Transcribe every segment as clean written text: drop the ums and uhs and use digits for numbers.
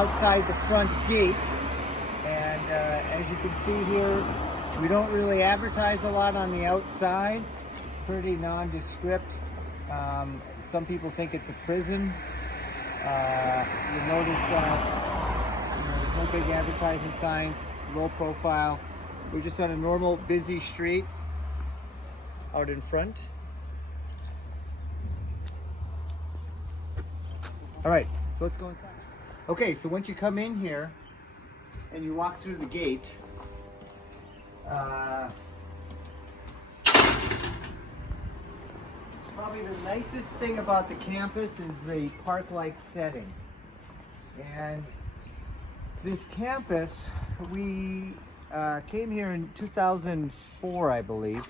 outside the front gate, and as you can see here, we don't really advertise a lot on the outside. It's pretty nondescript. Some people think it's a prison. You'll notice that there's no big advertising signs, low profile. We're just on a normal busy street out in front. All right, so let's go inside. Okay, so once you come in here and you walk through the gate, probably the nicest thing about the campus is the park-like setting. And this campus, we came here in 2004, I believe,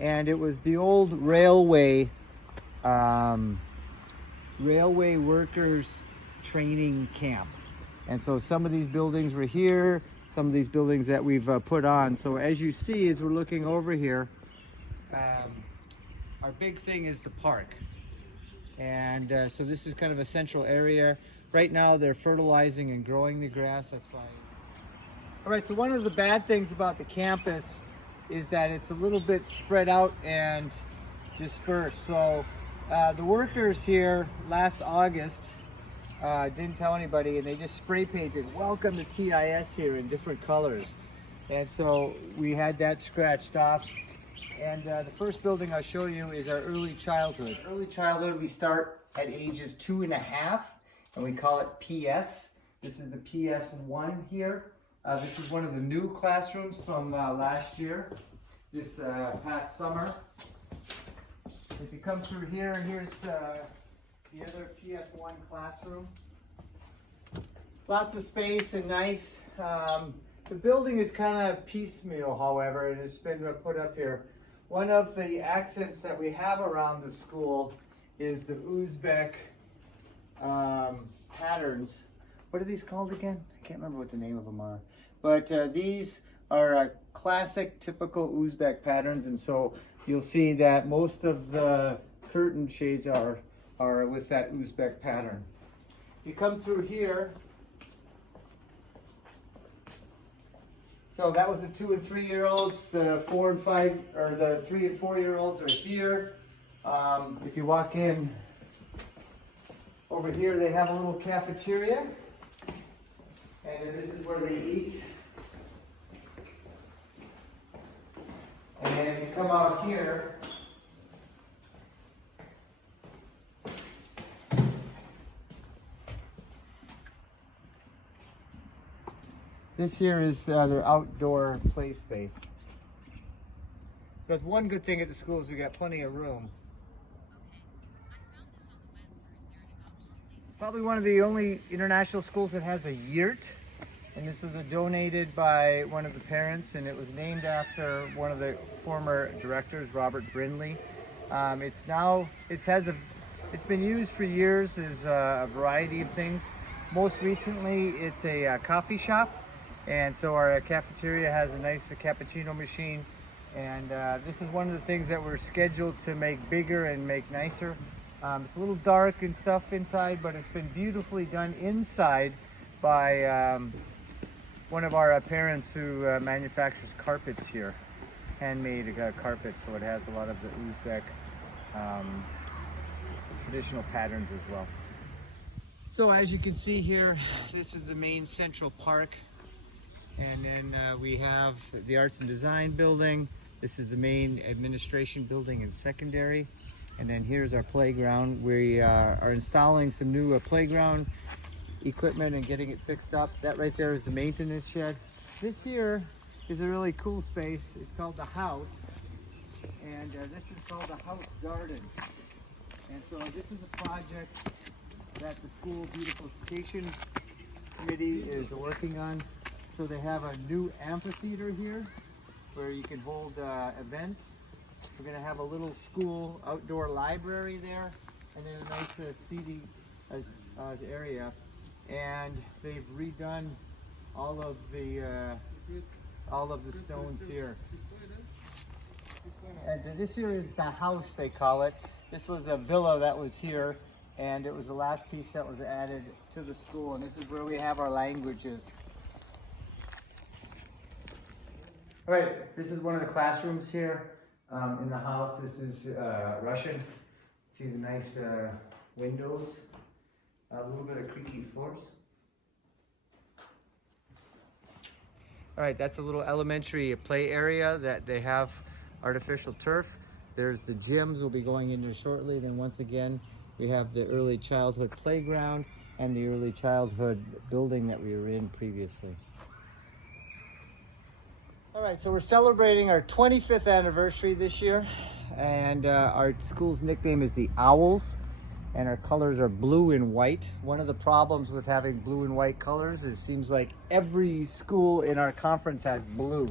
and it was the old railway workers training camp. And so some of these buildings were here, some of these buildings that we've put on. So as you see, as we're looking over here, our big thing is the park. And so this is kind of a central area. Right now they're fertilizing and growing the grass, that's why. All right, so one of the bad things about the campus is that it's a little bit spread out and dispersed. So the workers here last August didn't tell anybody, and they just spray painted "Welcome to TIS" here in different colors. And so we had that scratched off. And the first building I'll show you is our early childhood. Early childhood, we start at ages 2.5, and we call it PS. This is the PS1 here. This is one of the new classrooms from last year, this past summer. If you come through here, here's the other PS1 classroom. Lots of space and nice. The building is kind of piecemeal, however, and it's been put up here. One of the accents that we have around the school is the Uzbek patterns. What are these called again? I can't remember what the name of them are. But these are classic, typical Uzbek patterns, and so you'll see that most of the curtain shades are with that Uzbek pattern. You come through here. So that was the 2 and 3 year olds. The 4 and 5, or the 3 and 4 year olds are here. If you walk in over here, they have a little cafeteria, and this is where they eat. And then if you come out here, this here is their outdoor play space. So that's one good thing at the school is we got plenty of room. Probably one of the only international schools that has a yurt. And this was donated by one of the parents, and it was named after one of the former directors, Robert Brindley. It's been used for years as a variety of things. Most recently, it's a coffee shop. And so our cafeteria has a nice cappuccino machine, and this is one of the things that we're scheduled to make bigger and make nicer. It's a little dark and stuff inside, but it's been beautifully done inside by one of our parents who manufactures carpets here, handmade carpets, so it has a lot of the Uzbek traditional patterns as well. So as you can see here, this is the main central park. And then we have the Arts and Design building. This is the main administration building and secondary. And then here's our playground. We are installing some new playground equipment and getting it fixed up. That right there is the maintenance shed. This here is a really cool space. It's called the house. And this is called the house garden. And so this is a project that the school beautification committee is working on. So they have a new amphitheater here where you can hold events. We're going to have a little school outdoor library there, and then a nice seating area. And they've redone all of the stones here. And this here is the house, they call it. This was a villa that was here, and it was the last piece that was added to the school. And this is where we have our languages. All right, this is one of the classrooms here in the house. This is Russian. See the nice windows, a little bit of creaky floors. All right, that's a little elementary play area that they have artificial turf. There's the gyms we'll be going into shortly. Then once again, we have the early childhood playground and the early childhood building that we were in previously. All right, so we're celebrating our 25th anniversary this year, and our school's nickname is the Owls, and our colors are blue and white. One of the problems with having blue and white colors is it seems like every school in our conference has blue,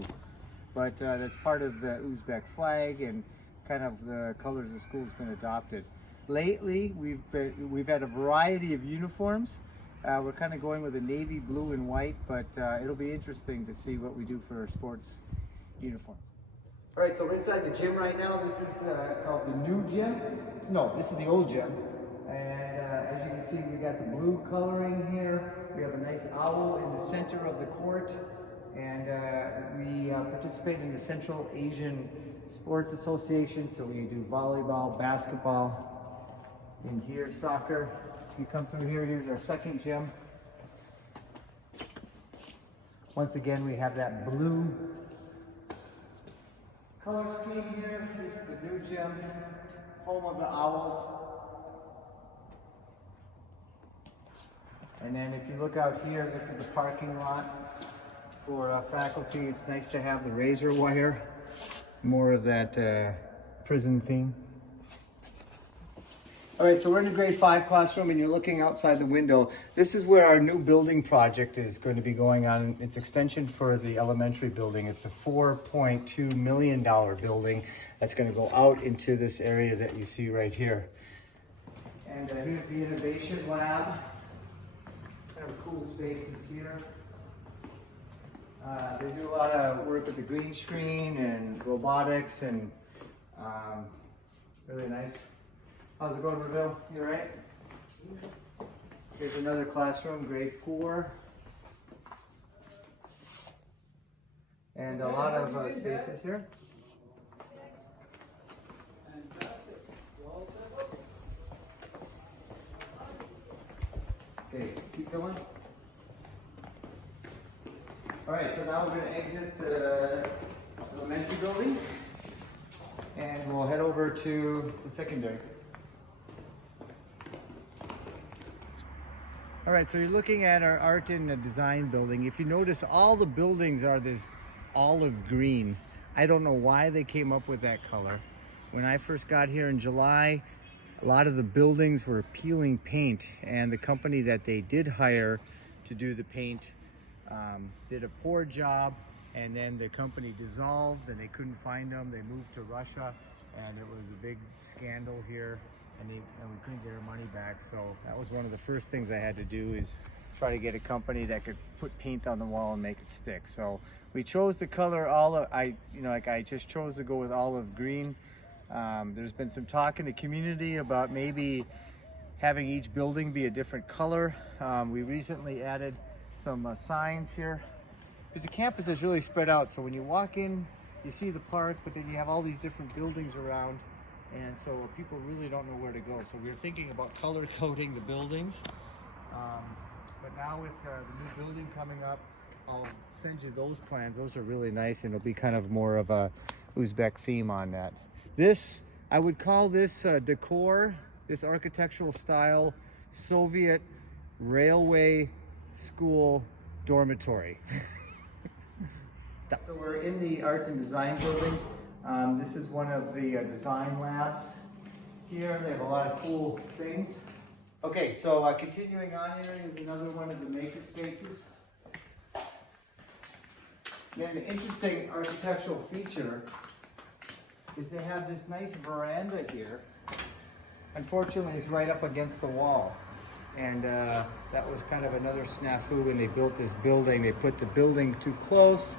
but that's part of the Uzbek flag and kind of the colors the school's been adopted. Lately, we've had a variety of uniforms. We're kind of going with a navy blue and white, but it'll be interesting to see what we do for our sports uniform. All right, so we're inside the gym right now. This is called the new gym. No, this is the old gym. And as you can see, we got the blue coloring here. We have a nice owl in the center of the court. And we participate in the Central Asian Sports Association. So we do volleyball, basketball, and here's soccer. If you come through here, here's our second gym. Once again, we have that blue color scheme here. This is the new gym, home of the Owls. And then if you look out here, this is the parking lot for faculty. It's nice to have the razor wire, more of that prison theme. All right, so we're in the grade 5 classroom and you're looking outside the window. This is where our new building project is going to be going on. It's extension for the elementary building. It's a $4.2 million building that's going to go out into this area that you see right here. And here's the innovation lab. Kind of cool spaces here. They do a lot of work with the green screen and robotics and really nice. How's it going, Reveal? You all right? Here's another classroom, grade 4. And a lot of spaces here. Okay, keep going. All right, so now we're going to exit the elementary building and we'll head over to the secondary. All right, so you're looking at our art and design building. If you notice, all the buildings are this olive green. I don't know why they came up with that color. When I first got here in July, a lot of the buildings were peeling paint, and the company that they did hire to do the paint did a poor job, and then the company dissolved and they couldn't find them. They moved to Russia, and it was a big scandal here. And we couldn't get our money back, so that was one of the first things I had to do is try to get a company that could put paint on the wall and make it stick. So we chose the color olive. I just chose to go with olive green. There's been some talk in the community about maybe having each building be a different color. We recently added some signs here because the campus is really spread out. So when you walk in, you see the park, but then you have all these different buildings around. And so people really don't know where to go. So we're thinking about color coding the buildings. But now with the new building coming up, I'll send you those plans. Those are really nice, and it'll be kind of more of a Uzbek theme on that. This, I would call this decor, this architectural style, Soviet railway school dormitory. So we're in the art and design building. This is one of the design labs here. They have a lot of cool things. Okay, so continuing on here is another one of the maker spaces. Then the interesting architectural feature is they have this nice veranda here. Unfortunately, it's right up against the wall. And that was kind of another snafu when they built this building. They put the building too close.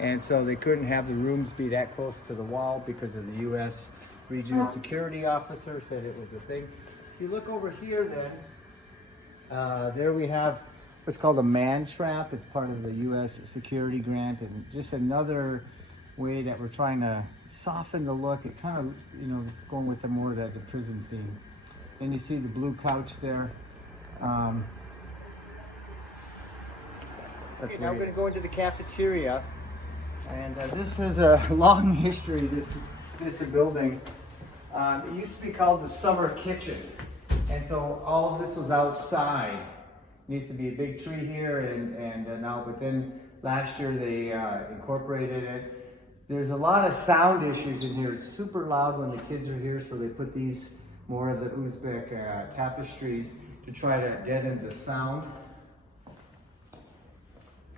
And so they couldn't have the rooms be that close to the wall because of the U.S. Regional Security Officer said it was a thing. If you look over here then, there we have what's called a man trap. It's part of the U.S. security grant, and just another way that we're trying to soften the look. It kind of, it's going with the more the prison theme. Then you see the blue couch there. Okay, now we're going to go into the cafeteria, and this is a long history. This building. It used to be called the summer kitchen, and so all of this was outside. There used to be a big tree here, and now, but then last year they incorporated it. There's a lot of sound issues in here. It's super loud when the kids are here, so they put these more of the Uzbek tapestries to try to deaden the sound.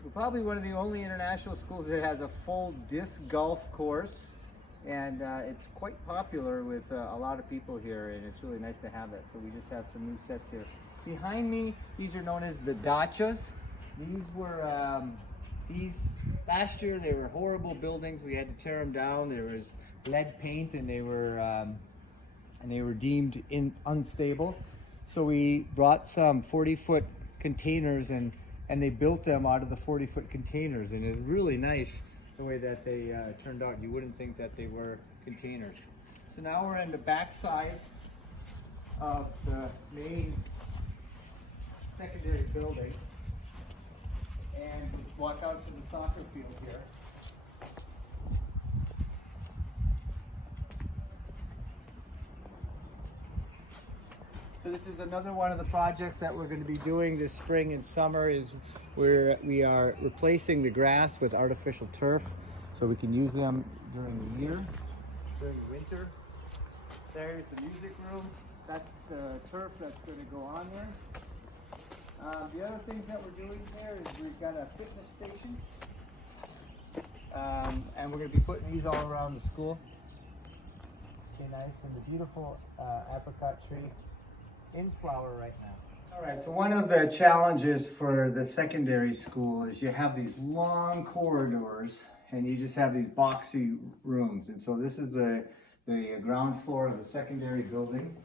We're probably one of the only international schools that has a full disc golf course, and it's quite popular with a lot of people here, and it's really nice to have that. So we just have some new sets here. Behind me, these are known as the dachas. These were last year they were horrible buildings. We had to tear them down. There was lead paint, and they were deemed unstable. So we brought some 40-foot containers, and they built them out of the 40-foot containers, and it's really nice the way that they turned out. You wouldn't think that they were containers. So now we're in the back side of the main secondary building, and walk out to the soccer field here. So this is another one of the projects that we're going to be doing this spring and summer, is where we are replacing the grass with artificial turf so we can use them during the year, during the winter. There's the music room. That's the turf that's going to go on there. The other things that we're doing there is we've got a fitness station, and we're going to be putting these all around the school. Okay, nice, and the beautiful apricot tree in flower right now. All right, so one of the challenges for the secondary school is you have these long corridors, and you just have these boxy rooms. And so this is the ground floor of the secondary building.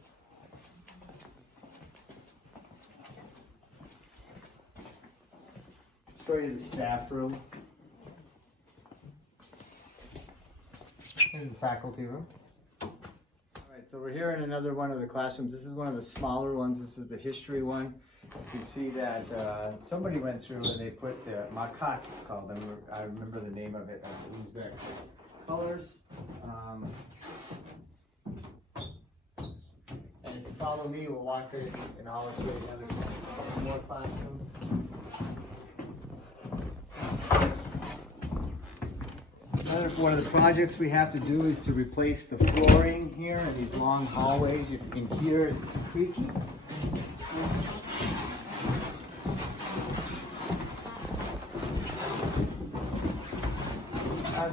Show you the staff room. Here's the faculty room. All right, so we're here in another one of the classrooms. This is one of the smaller ones. This is the history one. You can see that somebody went through and they put the makat, it's called. I remember the name of it. Uzbek colors. And if you follow me, we'll walk in and I'll show you other more classrooms. Another one of the projects we have to do is to replace the flooring here in these long hallways. If you can hear it, it's creaky.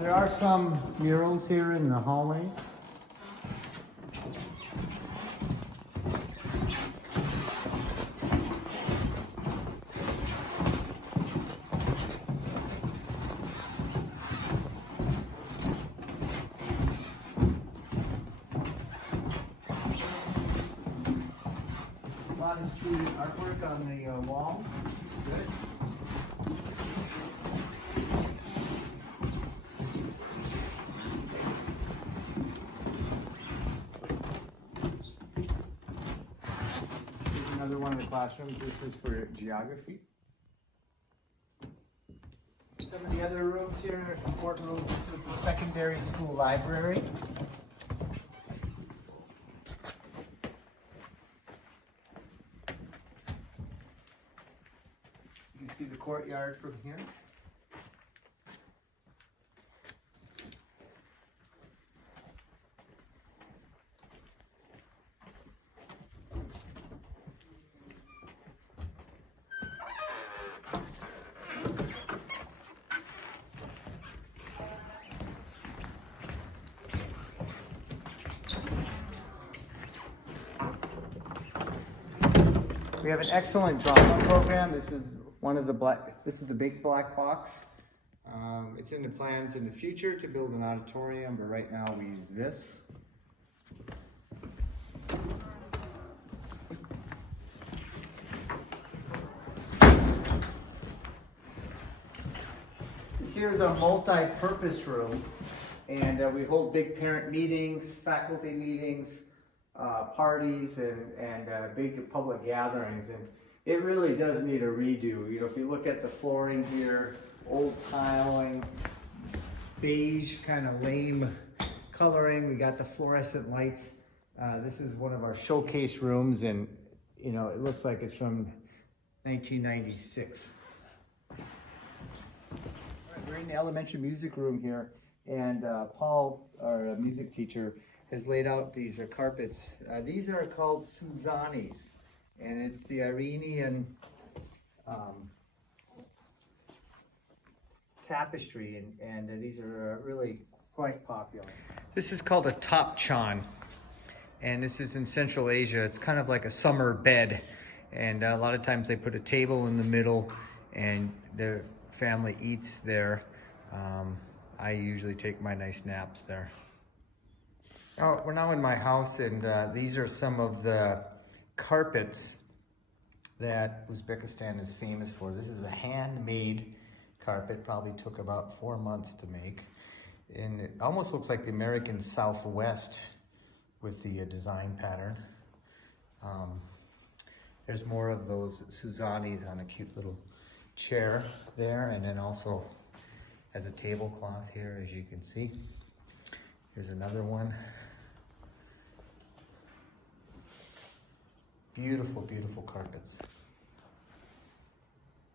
There are some murals here in the hallways. A lot of student artwork on the walls. Good. Here's another one of the classrooms. This is for geography. Some of the other rooms here, important rooms. This is the secondary school library. You can see the courtyard from here. We have an excellent drama program. This is the big black box. It's in the plans in the future to build an auditorium, but right now we use this. This here is our multi-purpose room, and we hold big parent meetings, faculty meetings, parties, and big public gatherings. And it really does need a redo. You know, if you look at the flooring here, old tiling, beige, kind of lame coloring. We got the fluorescent lights. This is one of our showcase rooms, and you know, it looks like it's from 1996. We're in the elementary music room here, and Paul, our music teacher, has laid out these carpets. These are called Suzanis, and it's the Iranian tapestry, and these are really quite popular. This is called a topchan, and this is in Central Asia. It's kind of like a summer bed, and a lot of times they put a table in the middle, and the family eats there. I usually take my nice naps there. Now, we're now in my house, and these are some of the carpets that Uzbekistan is famous for. This is a handmade carpet, probably took about 4 months to make. And it almost looks like the American Southwest with the design pattern. There's more of those Suzanis on a cute little chair there, and then also has a tablecloth here, as you can see. Here's another one. Beautiful, beautiful carpets.